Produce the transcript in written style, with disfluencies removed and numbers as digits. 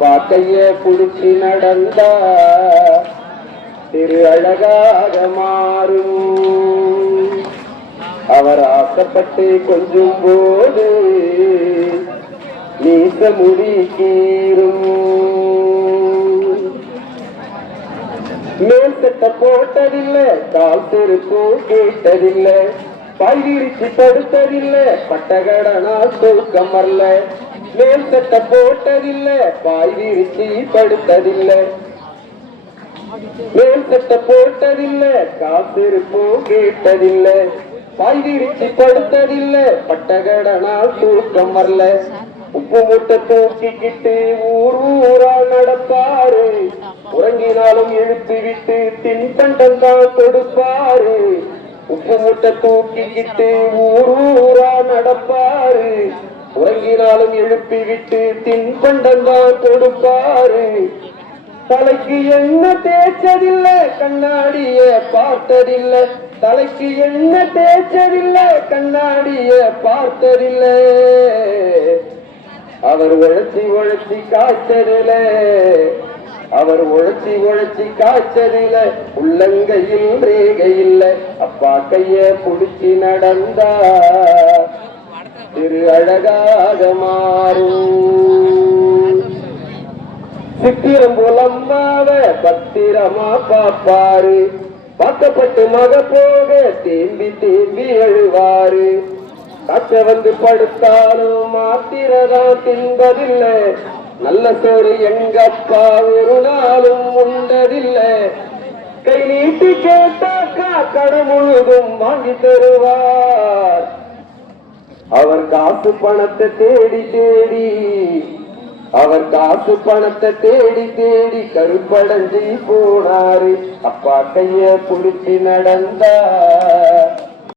அப்பா கைய புடிச்சு நடந்தா திரு அழகாக மாறும். அவர் ஆசைப்பட்டு கொஞ்சம் போது நீச முடி கீரும். மேல் சட்ட போட்டதில்லை, கால் செருப்பு கேட்டதில்லை, பாய் விரிச்சு படுத்ததில்லை, பட்டகடனா தூக்கம் வரல. மேல் சட்ட போட்டதில்லை, பாய் விரிச்சு படுத்ததில்லை, மேல் சட்ட போட்டதில்லை, கால் செருப்பு கேட்டதில்லை, பாய் விரிச்சு படுத்ததில்லை, பட்டகடனா தூக்கம் வரல. உப்பு மூட்டை தூக்கிக்கிட்டு ஊர் ஊரா நடப்பாரு, உறங்கினாலும் எழுப்பி விட்டு தின்பண்டம் தான் கொடுப்பாரு. உப்பு மூட்டை தூக்கிக்கிட்டு ஊர் ஊரா நடப்பாரு, உறங்கினாலும் எழுப்பி விட்டு தின்பண்டம் தான் கொடுப்பாரு. தலைக்கு என்ன தேய்ச்சதில்லை, கண்ணாடிய பார்த்ததில்லை, தலைக்கு என்ன தேய்ச்சதில்லை, கண்ணாடிய பார்த்ததில்லை. அவர் உழைச்சி உழைச்சி காய்ச்சதில்ல, அவர் உழைச்சி உழைச்சி காய்ச்சதில்ல, உள்ளங்கையில் ரேகை இல்லை. அப்பா கைய புடிச்சு நடந்தா திரு அழகாக மாறும். சித்திரம் போல அம்மாவ பத்திரமா பாப்பாரு, பார்க்கப்பட்டு மக போக தேம்பி தேம்பி எழுவாரு. காய்ச்ச வந்து படுத்தாலும் மாத்திரதான் தின்பதில்லை, நல்ல சோறு எங்கப்பா ஒரு நாளும் உண்டதில்லை. கை நீட்டி கேட்டாக்கா கடை முழுதும் வாங்கி தருவார். அவர் காசு பணத்தை தேடி தேடி, அவர் காசு பணத்தை தேடி தேடி கருப்படைஞ்சி போனாரு. அப்பா கைய புடிச்சு நடந்தார்